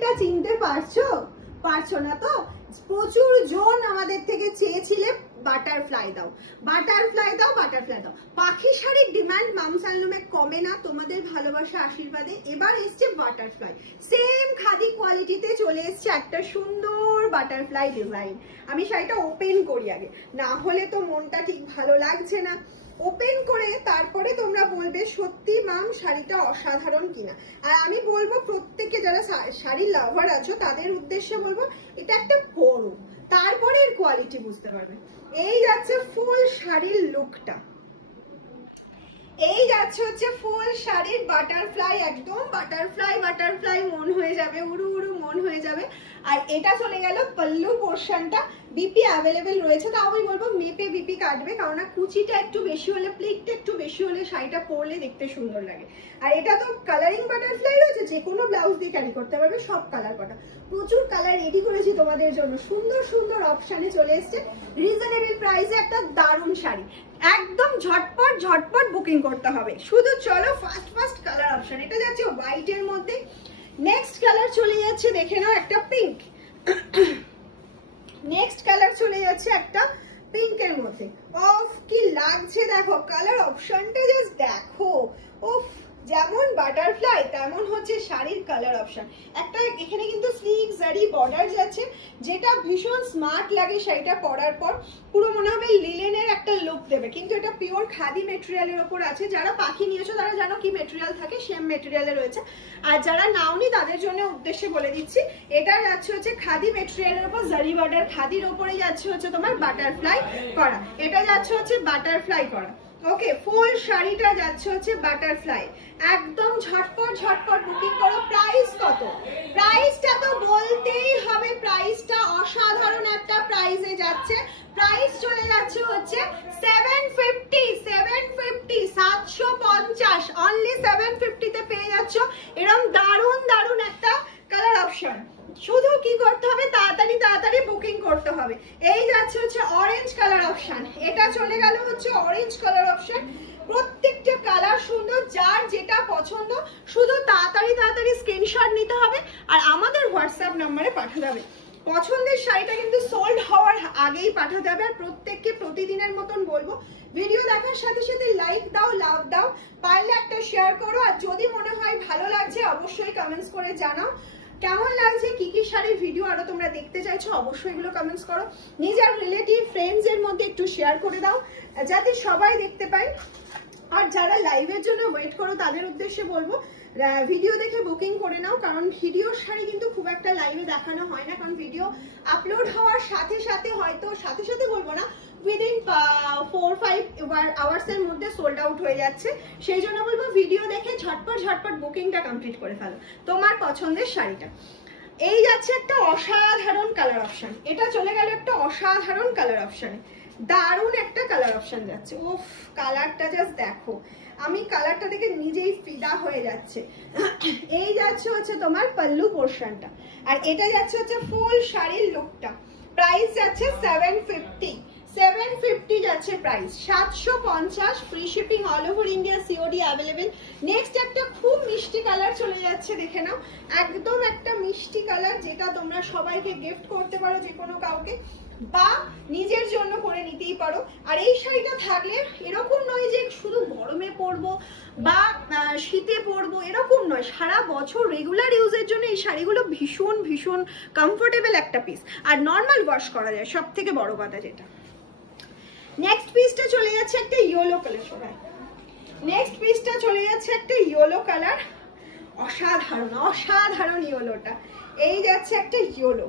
শাড়িটা চিনতে পারছো? পারছো না তো? প্রচুর জন আমাদের থেকে চেয়েছিলে বাটারফ্লাই দাও, বাটারফ্লাই দাও, বাটারফ্লাই দাও। পাখি শাড়ির ডিমান্ড মামস হ্যান্ডলুমে কমে না, তোমাদের ভালোবাসা আশীর্বাদে এবার এসছে বাটারফ্লাই। সেম খাদি কোয়ালিটিতে চলে এসছে একটা সুন্দর বাটারফ্লাই ডিজাইন। আমি শাড়িটা ওপেন করি আগে, না হলে তো মনটা ঠিক ভালো লাগছে না। ওপেন করে তারপরে তোমরা বলবে সত্যি মাম শাড়িটা অসাধারণ কিনা। আর আমি বলবো প্রত্যেকে যারা শাড়ির লাভার আছো তাদের উদ্দেশ্যে বলবো এটা একটা পরো, তারপরে এর কোয়ালিটি বুঝতে পারবে। এই যাচ্ছে ফুল শাড়ির লুকটা, এই যাচ্ছে হচ্ছে ফুল শাড়ির বাটারফ্লাই, একদম বাটারফ্লাই বাটারফ্লাই মন হয়ে যাবে, উড়ু উড়ু মন হয়ে যাবে। আর এটা চলে গেল পল্লু পোর্শনটা। বিপি অ্যাভেলেবেল রয়েছে, তাও আমি বলবো মেপে বিপি কাটবে, কারণ কুচিটা একটু বেশি হলে, প্লিটটা একটু বেশি হলে শাড়িটা পরলে দেখতে সুন্দর লাগে। আর এটা তো কালারিং বাটারফ্লাই রয়েছে, যে কোনো ব্লাউজ দিয়ে ক্যারি করতে পারবে, সব কালার কটা। প্রচুর কালার রেডি করেছি তোমাদের জন্য, সুন্দর সুন্দর অপশানে চলে এসছে। রিজনেবল প্রাইসে একটা দারুণ শাড়ি, একদম ঝটপট ঝটপট বুকিং করতে হবে। শুধু চলো ফার্স্ট ফার্স্ট কালার অপশন। এটা যাচ্ছে হোয়াইটের মধ্যে, নেক্সট কালার চলে যাচ্ছে দেখে নাও একটা পিঙ্ক, নেক্সট কালার চলে যাচ্ছে একটা পিঙ্কের মধ্যে। অফ কি লাগছে দেখো, কালার অপশনটা জাস্ট দেখো। ওফ, যেমন বাটারফ্লাই তেমন হচ্ছে শাড়ির কালার অপশন। একটা এখানে কিন্তু স্লিক জারি বর্ডার যাচ্ছে, যেটা ভীষণ স্মার্ট লাগে শাড়িটা পরার পর, পুরো মনে হবে লিলেনের একটা লুক দেবে। কিন্তু এটা পিওর খাদি মেটেরিয়ালের ওপর আছে। যারা পাখি নিয়েছো তারা জানো কি মেটেরিয়াল থাকে, সেম মেটেরিয়ালে রয়েছে। আর যারা নাওনি তাদের জন্য উদ্দেশ্যে বলে দিচ্ছি, এটা যাচ্ছে হচ্ছে খাদি মেটেরিয়ালের ওপর জারি বর্ডার, খাদির ওপরে যাচ্ছে হচ্ছে তোমার বাটারফ্লাই করা, এটা যাচ্ছে হচ্ছে বাটারফ্লাই করা। ওকে, ফুল শাড়িটা যাচ্ছে হচ্ছে বাটারফ্লাই। একদম ঝটপট ঝটপট বুকিং করো। প্রাইস কত? প্রাইসটা তো বলতেই হবে, প্রাইসটা অসাধারণ একটা প্রাইসে যাচ্ছে। প্রাইস চলে যাচ্ছে হচ্ছে 750, 750 অনলি 750 তে পেয়ে যাচ্ছ এরকম দারুণ দারুণ একটা কালার অপশন। শুধু কি করতে হবে, তাড়াতাড়ি তাড়াতাড়ি বুকিং করতে হবে। এই যাচ্ছে হচ্ছে অরেঞ্জ কালার অপশন, এটা চলে গেল হচ্ছে অরেঞ্জ কালার অপশন। প্রত্যেকটা কালার সুন্দর, যার যেটা পছন্দ শুধু তাড়াতাড়ি তাড়াতাড়ি স্ক্রিনশট নিতে হবে আর আমাদের হোয়াটসঅ্যাপ নম্বরে পাঠাতে হবে। পছন্দের শাড়িটা কিন্তু সোল্ড হওয়ার আগেই পাঠাতে হবে। আর প্রত্যেককে প্রতিদিনের মতন বলবো, ভিডিও দেখার সাথে সাথে লাইক দাও, লাভ দাও, পারলে একটা শেয়ার করো। আর যদি মনে হয় ভালো লাগছে অবশ্যই কমেন্টস করে জানাও কেমন লাগছে, কি কি শাড়ির ভিডিও আরো তোমরা দেখতে চাইছো, অবশ্যই এগুলো কমেন্টস করো। নিজের রিলেটিভ ফ্রেন্ডস এর মধ্যে একটু শেয়ার করে দাও যাতে সবাই দেখতে পায়। আর যারা লাইভের জন্য ওয়েট করো তাদের উদ্দেশ্যে বলবো ভিডিও দেখে বুকিং করে নাও, কারণ ভিডিওর শাড়ি কিন্তু খুব একটা লাইভে দেখানো হয় না, কারণ ভিডিও আপলোড হওয়ার সাথে সাথে, হয়তো সাথে সাথে বলবো না, উইদিন 4-5 আওয়ার্স এর মধ্যে সোল্ড আউট হয়ে যাচ্ছে। সেই জন্য বলবো ভিডিও দেখে ঝটপট ঝটপট বুকিংটা কমপ্লিট করে ফেলো তোমার পছন্দের শাড়িটা। এই যাচ্ছে একটা অসাধারণ কালার অপশন, এটা চলে গেল একটা অসাধারণ কালার অপশনে, দারুণ একটা কালার অপশন যাচ্ছে। উফ, কালারটা জাস্ট দেখো, আমি কালারটা দেখে নিজেই ফিদা হয়ে যাচ্ছে। এই যাচ্ছে হচ্ছে তোমার পল্লু পোর্শনটা, আর এটা যাচ্ছে হচ্ছে ফুল শাড়ির লুকটা। প্রাইস যাচ্ছে 750 যাচ্ছে price, 750, free shipping all over India, COD available. Next একটা খুব মিষ্টি কালার চলে যাচ্ছে, দেখে নাও, একদম একটা মিষ্টি কালার, যেটা তোমরা সবাইকে গিফট করতে পারো, যে কোনো কাউকে, বা নিজের জন্য করে নিতেই পারো। আর এই শাড়িটা থাকলে এরকম নয় যে শুধু গরমে পরবো বা শীতে পরবো, এরকম নয়, সারা বছর রেগুলার ইউজের জন্য এই শাড়িগুলো ভীষণ ভীষণ কমফোর্টেবল একটা পিস। আর নর্মাল ওয়াশ করা যায়, সব থেকে বড় কথা যেটা। নেক্সট পিসটা চলে যাচ্ছে একটা ইয়েলো কালার, সবাই নেক্সট পিসটা চলে যাচ্ছে একটা ইয়েলো কালার, অসাধারণ অসাধারণ ইয়েলোটা। এই যাচ্ছে একটা ইয়েলো,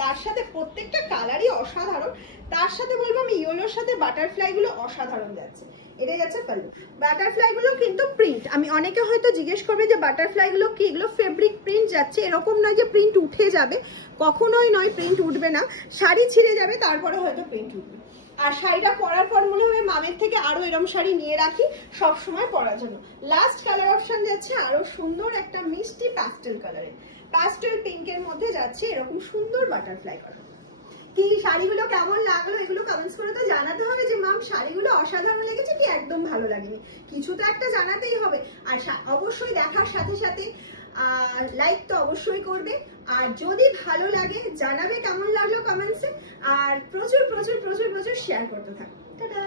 তার সাথে প্রত্যেকটা কালারই অসাধারণ, তার সাথে বলবো আমি ইয়েলোর সাথে বাটারফ্লাই গুলো অসাধারণ যাচ্ছে। এটা যাচ্ছে পল্লু, বাটারফ্লাই গুলো কিন্তু প্রিন্ট। আমি অনেকে হয়তো জিজ্ঞেস করবে যে বাটারফ্লাই গুলো কি, এগুলো ফেব্রিক প্রিন্ট যাচ্ছে, এরকম নয় যে প্রিন্ট উঠে যাবে, কখনোই নয়, প্রিন্ট উঠবে না, শাড়ি ছিঁড়ে যাবে তারপরে হয়তো প্রিন্ট উঠবে। আর শাড়িটা পরার পর মনে হবে মামের থেকে আরো এরকম শাড়ি নিয়ে রাখি সব সময় পরার জন্য। লাস্ট কালার অপশন যাচ্ছে আরো সুন্দর একটা মিষ্টি প্যাস্টেল কালারে, প্যাস্টেল পিঙ্কের মধ্যে যাচ্ছে এরকম সুন্দর বাটারফ্লাই করা। কি শাড়িগুলো কেমন লাগলো এগুলো কমেন্টস করে তো জানাতে হবে যে মাম শাড়িগুলো অসাধারণ লেগেছে কি একদম ভালো লাগেনি, কিছু তো একটা জানাতেই হবে। আর অবশ্যই দেখার সাথে সাথে লাইক তো অবশ্যই করবে, আর যদি ভালো লাগে জানাবে কেমন লাগলো কমেন্টসে, আর প্রচুর প্রচুর প্রচুর প্রচুর শেয়ার করতে থাকো। টাটা।